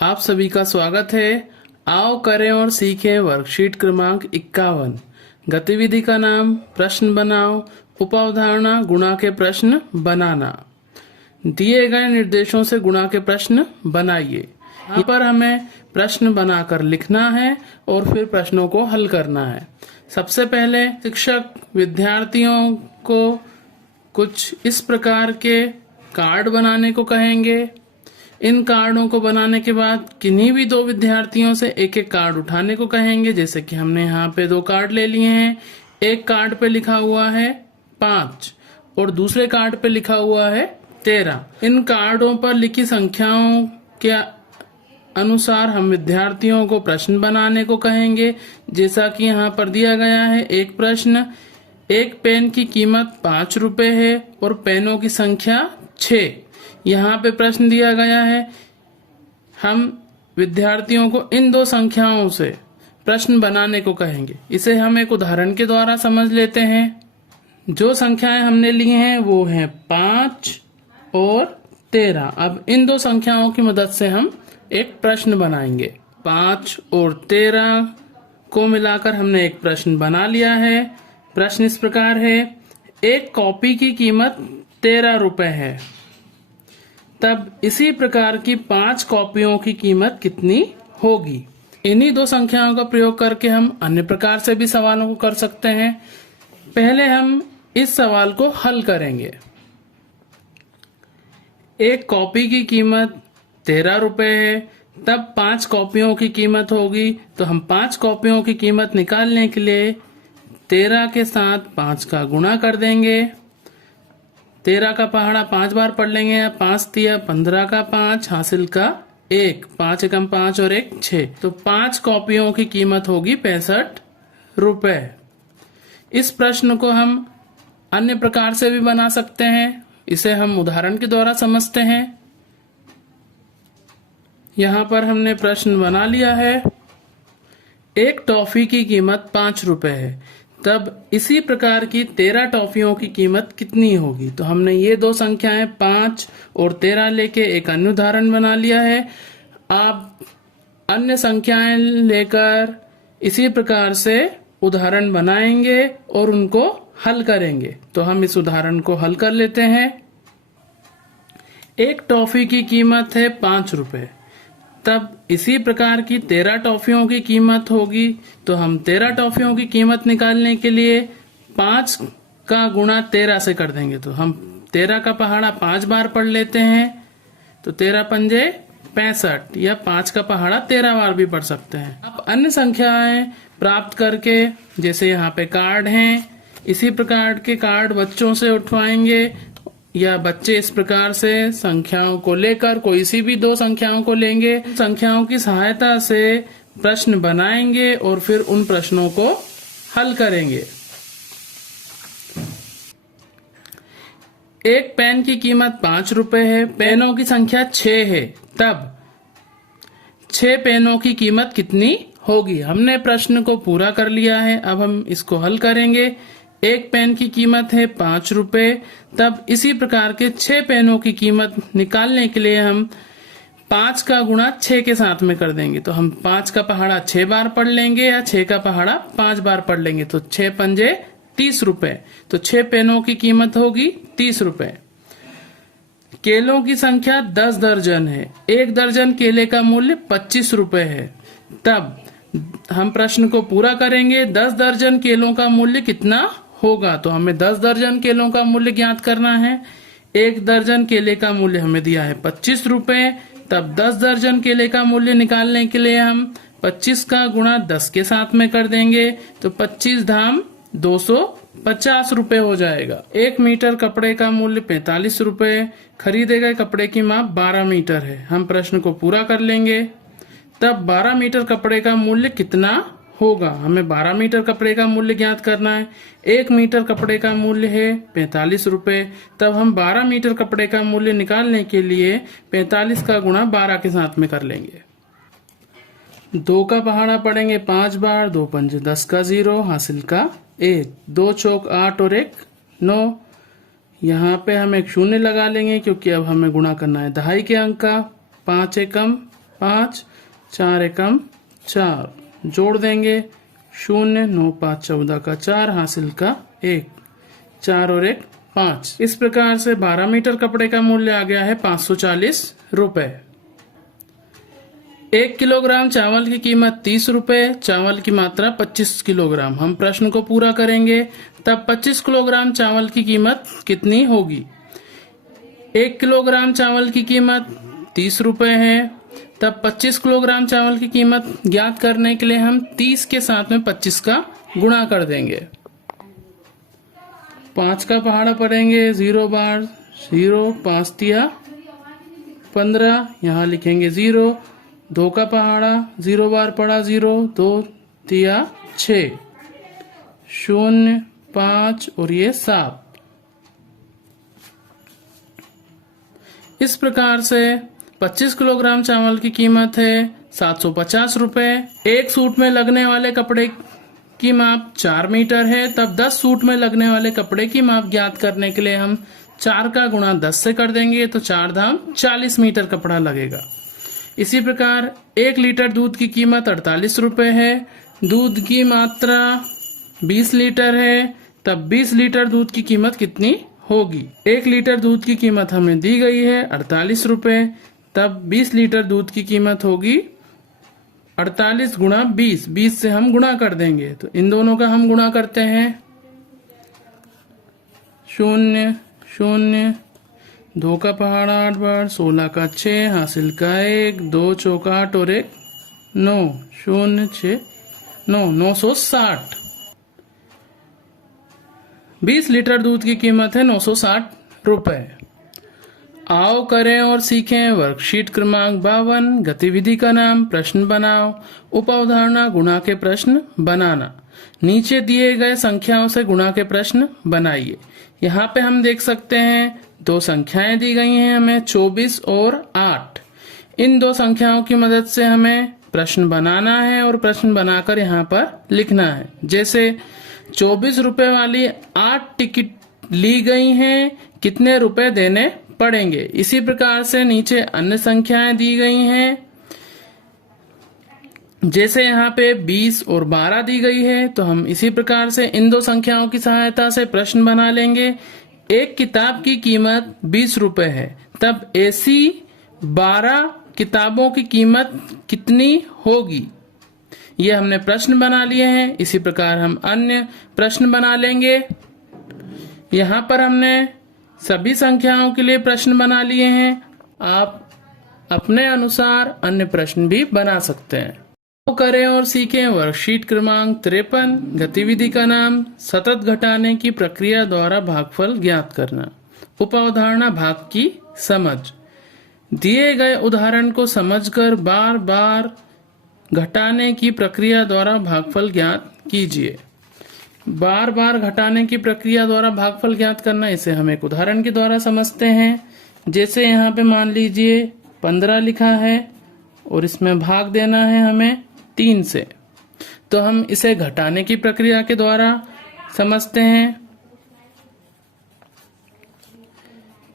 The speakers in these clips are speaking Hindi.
आप सभी का स्वागत है। आओ करें और सीखें वर्कशीट क्रमांक 51। गतिविधि का नाम प्रश्न बनाओ, उपावधारणा गुणा के प्रश्न बनाना। दिए गए निर्देशों से गुणा के प्रश्न बनाइए। यहाँ पर हमें प्रश्न बनाकर लिखना है और फिर प्रश्नों को हल करना है। सबसे पहले शिक्षक विद्यार्थियों को कुछ इस प्रकार के कार्ड बनाने को कहेंगे। इन कार्डों को बनाने के बाद किन्हीं भी दो विद्यार्थियों से एक एक कार्ड उठाने को कहेंगे। जैसे कि हमने यहाँ पे दो कार्ड ले लिए हैं। एक कार्ड पे लिखा हुआ है 5 और दूसरे कार्ड पे लिखा हुआ है 13। इन कार्डों पर लिखी संख्याओं के अनुसार हम विद्यार्थियों को प्रश्न बनाने को कहेंगे। जैसा कि यहाँ पर दिया गया है एक प्रश्न, एक पेन की कीमत 5 रुपए है और पेनों की संख्या 6। यहाँ पे प्रश्न दिया गया है। हम विद्यार्थियों को इन दो संख्याओं से प्रश्न बनाने को कहेंगे। इसे हम एक उदाहरण के द्वारा समझ लेते हैं। जो संख्याएं हमने ली हैं वो हैं 5 और 13। अब इन दो संख्याओं की मदद से हम एक प्रश्न बनाएंगे। 5 और 13 को मिलाकर हमने एक प्रश्न बना लिया है। प्रश्न इस प्रकार है, एक कॉपी की कीमत 13 रुपए है, तब इसी प्रकार की 5 कॉपियों की कीमत कितनी होगी। इन्हीं दो संख्याओं का प्रयोग करके हम अन्य प्रकार से भी सवालों को कर सकते हैं। पहले हम इस सवाल को हल करेंगे। एक कॉपी की कीमत 13 रुपए है, तब 5 कॉपियों की कीमत होगी। तो हम 5 कॉपियों की कीमत निकालने के लिए 13 के साथ 5 का गुणा कर देंगे। 13 का पहाड़ा 5 बार पढ़ लेंगे। 5 तिया 15 का 5 हासिल का 1, 5 एकम 5 और 1 6। तो 5 कॉपियों की कीमत होगी 65 रुपए। इस प्रश्न को हम अन्य प्रकार से भी बना सकते हैं। इसे हम उदाहरण के द्वारा समझते हैं। यहाँ पर हमने प्रश्न बना लिया है। एक टॉफी की कीमत 5 रुपए है, तब इसी प्रकार की 13 टॉफियों की कीमत कितनी होगी। तो हमने ये दो संख्याएं 5 और 13 लेके एक अन्य उदाहरण बना लिया है। आप अन्य संख्याएं लेकर इसी प्रकार से उदाहरण बनाएंगे और उनको हल करेंगे। तो हम इस उदाहरण को हल कर लेते हैं। एक टॉफी की कीमत है 5 रुपए, तब इसी प्रकार की 13 टॉफियों की कीमत होगी। तो हम 13 टॉफियों की कीमत निकालने के लिए 5 का गुणा 13 से कर देंगे। तो हम 13 का पहाड़ा 5 बार पढ़ लेते हैं। तो 13 पंजे 65 या 5 का पहाड़ा 13 बार भी पढ़ सकते हैं। अब अन्य संख्याएं प्राप्त करके, जैसे यहाँ पे कार्ड हैं, इसी प्रकार के कार्ड बच्चों से उठवाएंगे या बच्चे इस प्रकार से संख्याओं को लेकर कोई सी भी दो संख्याओं को लेंगे। संख्याओं की सहायता से प्रश्न बनाएंगे और फिर उन प्रश्नों को हल करेंगे। एक पेन की कीमत 5 रुपए है, पेनों की संख्या 6 है, तब 6 पेनों की कीमत कितनी होगी। हमने प्रश्न को पूरा कर लिया है। अब हम इसको हल करेंगे। एक पेन की कीमत है 5 रुपए, तब इसी प्रकार के 6 पेनों की कीमत निकालने के लिए हम 5 का गुणा 6 के साथ में कर देंगे। तो हम 5 का पहाड़ा 6 बार पढ़ लेंगे या 6 का पहाड़ा 5 बार पढ़ लेंगे। तो 6 पंजे 30 रुपए। तो 6 पेनों की कीमत होगी 30 रुपए। केलों की संख्या 10 दर्जन है, 1 दर्जन केले का मूल्य 25 रुपए है, तब हम प्रश्न को पूरा करेंगे। 10 दर्जन केलों का मूल्य कितना होगा। तो हमें 10 दर्जन केलों का मूल्य ज्ञात करना है। 1 दर्जन केले का मूल्य हमें दिया है 25 रुपए, तब 10 दर्जन केले का मूल्य निकालने के लिए हम 25 का गुणा 10 के साथ में कर देंगे। तो 25 धाम 250 रुपए हो जाएगा। 1 मीटर कपड़े का मूल्य 45 रुपए, खरीदे गए कपड़े की माप 12 मीटर है। हम प्रश्न को पूरा कर लेंगे। तब 12 मीटर कपड़े का मूल्य कितना होगा। हमें 12 मीटर कपड़े का मूल्य ज्ञात करना है। 1 मीटर कपड़े का मूल्य है 45 रुपए, तब हम 12 मीटर कपड़े का मूल्य निकालने के लिए 45 का गुणा 12 के साथ में कर लेंगे। 2 का पहाड़ा पढ़ेंगे 5 बार। 2 पंजे 10 का 0 हासिल का 1, 2 चौक 8 और 1 9। यहाँ पे हम एक शून्य लगा लेंगे क्योंकि अब हमें गुणा करना है दहाई के अंक का। 5 एकम 5, 4 एकम 4, जोड़ देंगे 0, 9 5 14 का 4, हासिल का 1, 4 और 1 5। इस प्रकार से 12 मीटर कपड़े का मूल्य आ गया है 540 रुपए। 1 किलोग्राम चावल की कीमत 30 रुपए, चावल की मात्रा 25 किलोग्राम। हम प्रश्न को पूरा करेंगे, तब 25 किलोग्राम चावल की कीमत कितनी होगी? 1 किलोग्राम चावल की कीमत 30 रुपए है, तब 25 किलोग्राम चावल की कीमत ज्ञात करने के लिए हम 30 के साथ में 25 का गुणा कर देंगे। 5 का पहाड़ा पढ़ेंगे 0 बार 0, 5 तिया 15, यहाँ लिखेंगे 0। 2 का पहाड़ा 0 बार पड़ा 0, 2 तिया 6, 0 5 और ये 7। इस प्रकार से 25 किलोग्राम चावल की कीमत है 750 रुपए। एक सूट में लगने वाले कपड़े की माप 4 मीटर है, तब 10 सूट में लगने वाले कपड़े की माप ज्ञात करने के लिए हम 4 का गुणा 10 से कर देंगे, तो 4 धाम 40 मीटर कपड़ा लगेगा। इसी प्रकार 1 लीटर दूध की कीमत 48 रुपए है, दूध की मात्रा 20 लीटर है, तब 20 लीटर दूध की कीमत कितनी होगी? 1 लीटर दूध की कीमत हमें दी गई है 48 रुपए, तब 20 लीटर दूध की कीमत होगी 48 गुणा 20, 20 से हम गुणा कर देंगे, तो इन दोनों का हम गुणा करते हैं 0 0, 2 का पहाड़ा 8 बार 16 का 6, हासिल का 1, 2 चौका 8 और 1 9, 0 6 9, 960। 20 लीटर दूध की कीमत है 960 रुपए। आओ करें और सीखें वर्कशीट क्रमांक 52। गतिविधि का नाम प्रश्न बनाओ, उपअवधारणा गुणा के प्रश्न बनाना। नीचे दिए गए संख्याओं से गुणा के प्रश्न बनाइए। यहाँ पे हम देख सकते हैं 2 संख्याएं दी गई हैं हमें 24 और 8। इन 2 संख्याओं की मदद से हमें प्रश्न बनाना है और प्रश्न बनाकर यहाँ पर लिखना है। जैसे 24 रुपए वाली 8 टिकट ली गई हैं, कितने रुपए देने पड़ेंगे? इसी प्रकार से नीचे अन्य संख्याएं दी गई हैं, जैसे यहाँ पे 20 और 12 दी गई है, तो हम इसी प्रकार से इन 2 संख्याओं की सहायता से प्रश्न बना लेंगे। एक किताब की कीमत 20 रुपए है, तब ऐसी 12 किताबों की कीमत कितनी होगी? ये हमने प्रश्न बना लिए हैं। इसी प्रकार हम अन्य प्रश्न बना लेंगे। यहाँ पर हमने सभी संख्याओं के लिए प्रश्न बना लिए हैं। आप अपने अनुसार अन्य प्रश्न भी बना सकते हैं। तो करें और सीखें वर्कशीट क्रमांक 53। गतिविधि का नाम सतत घटाने की प्रक्रिया द्वारा भागफल ज्ञात करना। उपअवधारणा भाग की समझ। दिए गए उदाहरण को समझकर बार बार घटाने की प्रक्रिया द्वारा भागफल ज्ञात कीजिए। बार बार घटाने की प्रक्रिया द्वारा भागफल ज्ञात करना, इसे हम एक उदाहरण के द्वारा समझते हैं। जैसे यहाँ पे मान लीजिए 15 लिखा है और इसमें भाग देना है हमें 3 से, तो हम इसे घटाने की प्रक्रिया के द्वारा समझते हैं।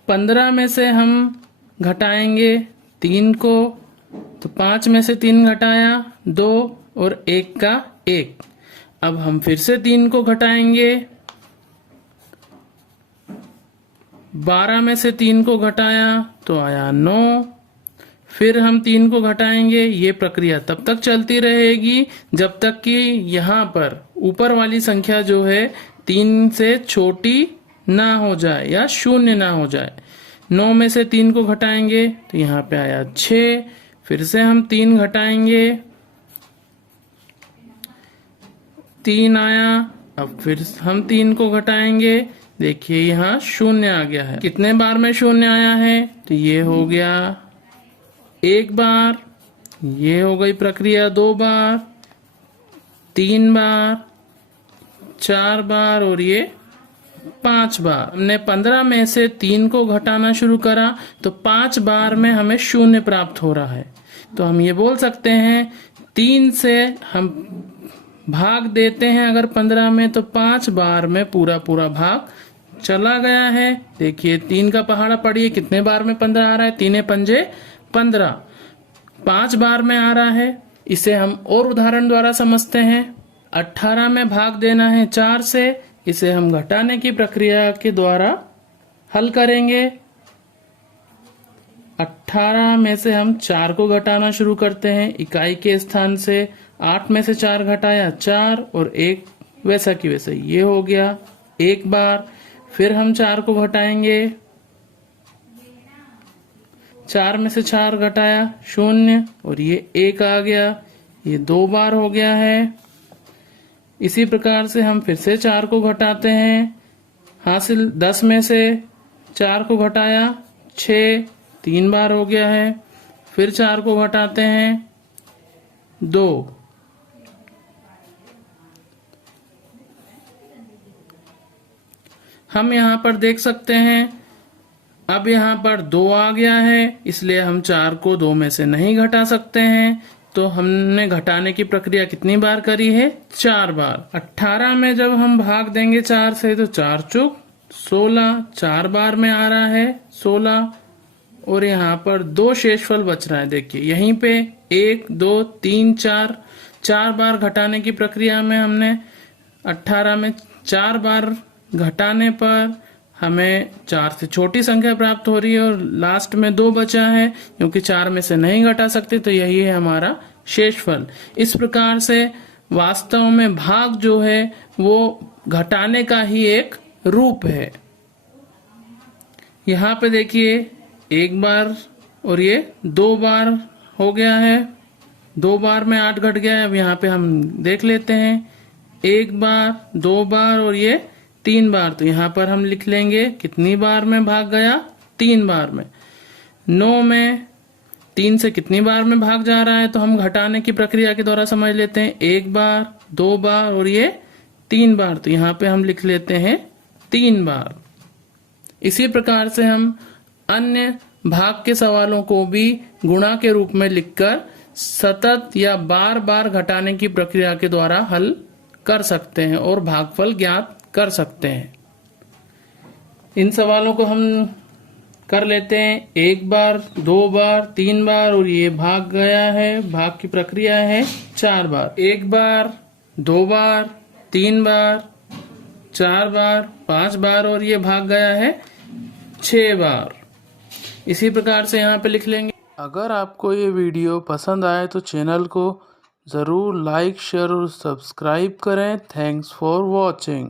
15 में से हम घटाएंगे 3 को, तो 5 में से 3 घटाया 2 और 1 का 1। अब हम फिर से 3 को घटाएंगे, 12 में से 3 को घटाया तो आया 9। फिर हम 3 को घटाएंगे। ये प्रक्रिया तब तक चलती रहेगी जब तक कि यहाँ पर ऊपर वाली संख्या जो है 3 से छोटी ना हो जाए या 0 ना हो जाए। 9 में से 3 को घटाएंगे तो यहाँ पे आया 6। फिर से हम 3 घटाएंगे, 3 आया। अब फिर हम 3 को घटाएंगे, देखिए यहाँ 0 आ गया है। कितने बार में 0 आया है? तो ये हो गया 1 बार, ये हो गई प्रक्रिया 2 बार, 3 बार, 4 बार और ये 5 बार। हमने 15 में से 3 को घटाना शुरू करा तो 5 बार में हमें 0 प्राप्त हो रहा है। तो हम ये बोल सकते हैं 3 से हम भाग देते हैं अगर 15 में, तो 5 बार में पूरा भाग चला गया है। देखिए 3 का पहाड़ा पढ़िए, कितने बार में 15 आ रहा है? 3 पंजे 15। 5 बार में आ रहा है। इसे हम और उदाहरण द्वारा समझते हैं। 18 में भाग देना है 4 से, इसे हम घटाने की प्रक्रिया के द्वारा हल करेंगे। 18 में से हम 4 को घटाना शुरू करते हैं। इकाई के स्थान से 8 में से 4 घटाया 4 और 1 वैसा की वैसा ये हो गया। एक बार फिर हम 4 को घटाएंगे। 4 में से 4 घटाया 0 और ये 1 आ गया। ये 2 बार हो गया है। इसी प्रकार से हम फिर से 4 को घटाते हैं। हासिल 10 में से 4 को घटाया 6, 3 बार हो गया है। फिर 4 को घटाते हैं 2। हम यहाँ पर देख सकते हैं अब यहाँ पर 2 आ गया है, इसलिए हम 4 को 2 में से नहीं घटा सकते हैं। तो हमने घटाने की प्रक्रिया कितनी बार करी है? 4 बार। 18 में जब हम भाग देंगे 4 से तो 4 चौक 16, 4 बार में आ रहा है 16 और यहाँ पर 2 शेषफल बच रहा है। देखिए यहीं पे 1, 2, 3, 4 बार घटाने की प्रक्रिया में हमने 18 में 4 बार घटाने पर हमें 4 से छोटी संख्या प्राप्त हो रही है और लास्ट में 2 बचा है, क्योंकि 4 में से नहीं घटा सकते तो यही है हमारा शेषफल। इस प्रकार से वास्तव में भाग जो है वो घटाने का ही एक रूप है। यहाँ पे देखिए 1 बार और ये 2 बार हो गया है। 2 बार में 8 घट गया है। अब यहाँ पे हम देख लेते हैं 1 बार, 2 बार और ये 3 बार। तो यहाँ पर हम लिख लेंगे कितनी बार में भाग गया? 3 बार में। 9 में 3 से कितनी बार में भाग जा रहा है? तो हम घटाने की प्रक्रिया के द्वारा समझ लेते हैं। 1 बार, 2 बार और ये 3 बार। तो यहाँ पे हम लिख लेते हैं 3 बार। इसी प्रकार से हम अन्य भाग के सवालों को भी गुणा के रूप में लिखकर सतत या बार बार घटाने की प्रक्रिया के द्वारा हल कर सकते हैं और भागफल ज्ञात कर सकते हैं। इन सवालों को हम कर लेते हैं। 1 बार, 2 बार, 3 बार और ये भाग गया है। भाग की प्रक्रिया है 4 बार। 1 बार, 2 बार, 3 बार, 4 बार, 5 बार और ये भाग गया है 6 बार। इसी प्रकार से यहाँ पे लिख लेंगे। अगर आपको ये वीडियो पसंद आए तो चैनल को ज़रूर लाइक, शेयर और सब्सक्राइब करें। Thanks for watching.